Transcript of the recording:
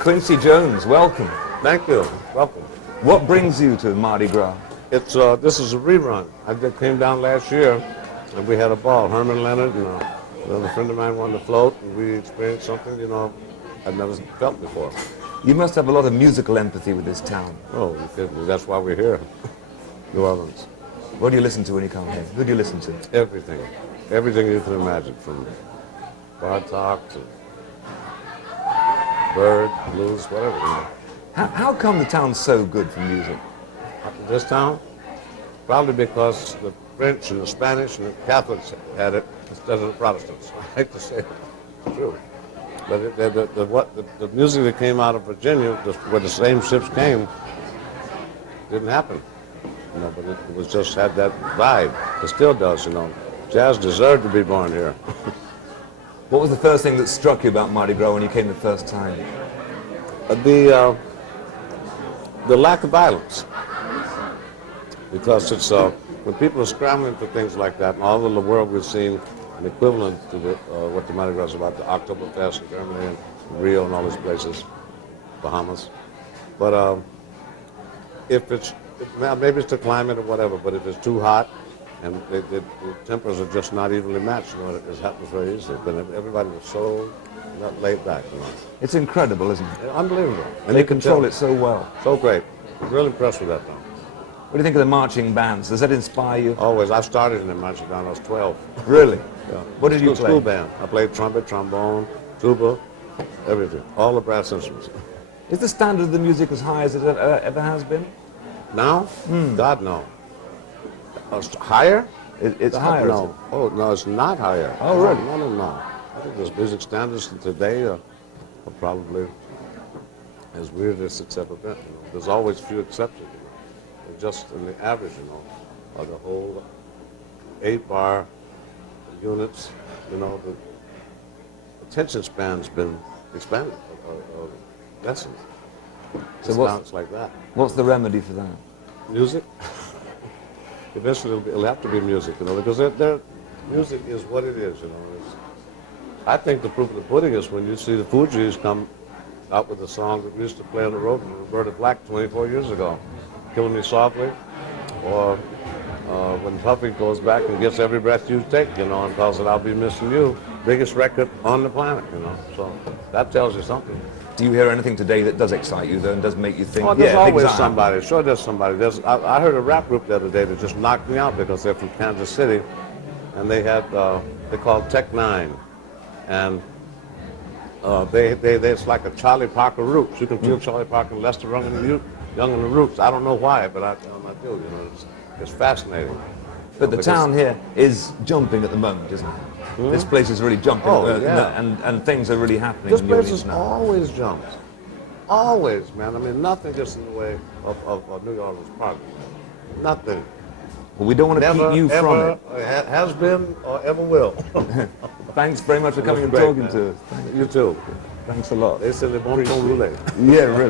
Quincy Jones, welcome. Thank you. Welcome. What brings you to Mardi Gras? It's this is a rerun. I just came down last year, and we had a ball. Herman Leonard and another friend of mine wanted to float, and we experienced something, I'd never felt before. You must have a lot of musical empathy with this town. Oh, that's why we're here. New Orleans. What do you listen to when you come here? Who do you listen to? Everything. Everything you can imagine, from bar talk to bird, blues, whatever. How come the town's so good for music? This town? Probably because the French and the Spanish and the Catholics had it instead of the Protestants. I hate to say it. It's true. But the music that came out of Virginia, where the same ships came, didn't happen. But it was just had that vibe. It still does, Jazz deserved to be born here. What was the first thing that struck you about Mardi Gras when you came the first time? The lack of violence. Because it's when people are scrambling for things like that, and all over the world we've seen an equivalent to what the Mardi Gras is about, the Oktoberfest in Germany and Rio and all these places, Bahamas. But maybe it's the climate or whatever, but if it's too hot and the tempers are just not evenly matched, it happens very easily. But everybody was so not laid back. It's incredible, isn't it? Unbelievable. And they control it so well. So great. Really impressed with that, though. What do you think of the marching bands? Does that inspire you? Always. I started in the marching band. I was 12. Really? Yeah. What did you play? School band. I played trumpet, trombone, tuba, everything. All the brass instruments. Is the standard of the music as high as it ever has been? Now? God, no. Higher? It's higher. No. Oh, no, it's not higher. Oh, really? No. I think those music standards today are probably as weird as it's ever been. There's always few exceptions. Just in the average, of the whole 8-bar units, the attention span's been expanded or lessened. So it's like that. What's the remedy for that? Music. Eventually it'll have to be music, because music is what it is, I think the proof of the pudding is when you see the Fugees come out with a song that we used to play on the road with Roberta Flack 24 years ago. Killing Me Softly, or when Puffy goes back and gets Every Breath You Take, and calls it I'll Be Missing You, biggest record on the planet, so that tells you something. Do you hear anything today that does excite you, though, and does make you think, there's always somebody. Sure, there's somebody. I heard a rap group the other day that just knocked me out because they're from Kansas City, and they had, they called Tech Nine, and it's like a Charlie Parker Roots. You can feel Charlie Parker and Lester Young in the Roots. I don't know why, but I do. It's fascinating. But the town here is jumping at the moment, isn't it? This place is really jumping, and things are really happening. This place has always jumped. Always, man. I mean, nothing gets in the way of New Orleans progress. Nothing. Well, we don't want to keep you from it. Has been or ever will. Thanks very much for coming and talking to us. You too. Thanks a lot. They said they won't roulette. Yeah, really.